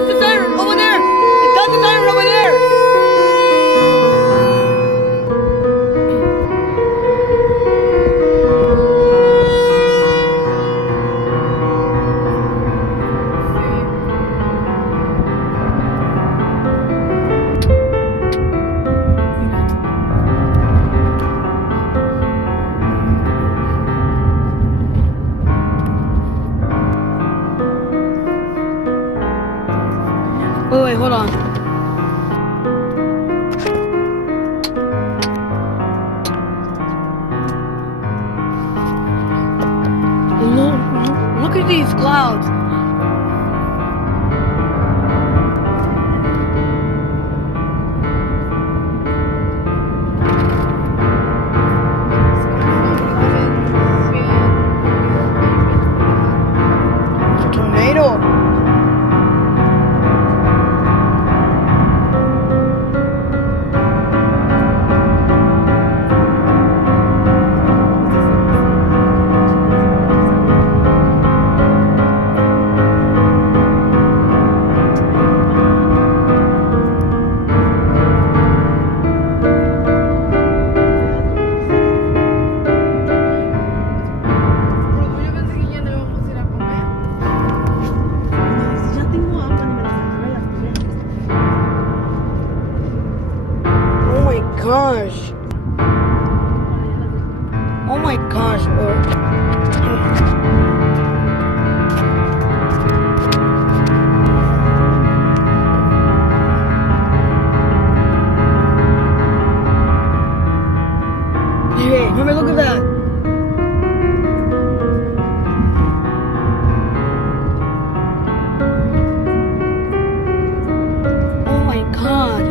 That's the siren over there. That's the siren over there. Wait, hold on. Look at these clouds. It's a tornado. Gosh. Oh my gosh. Hey, mommy, look at that. Oh my god.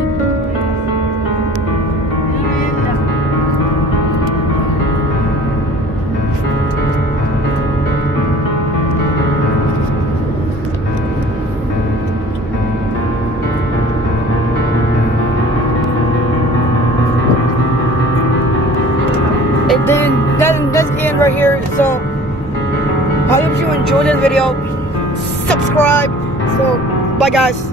And then that's the end right here. So I hope you enjoyed this video. Subscribe. So bye guys.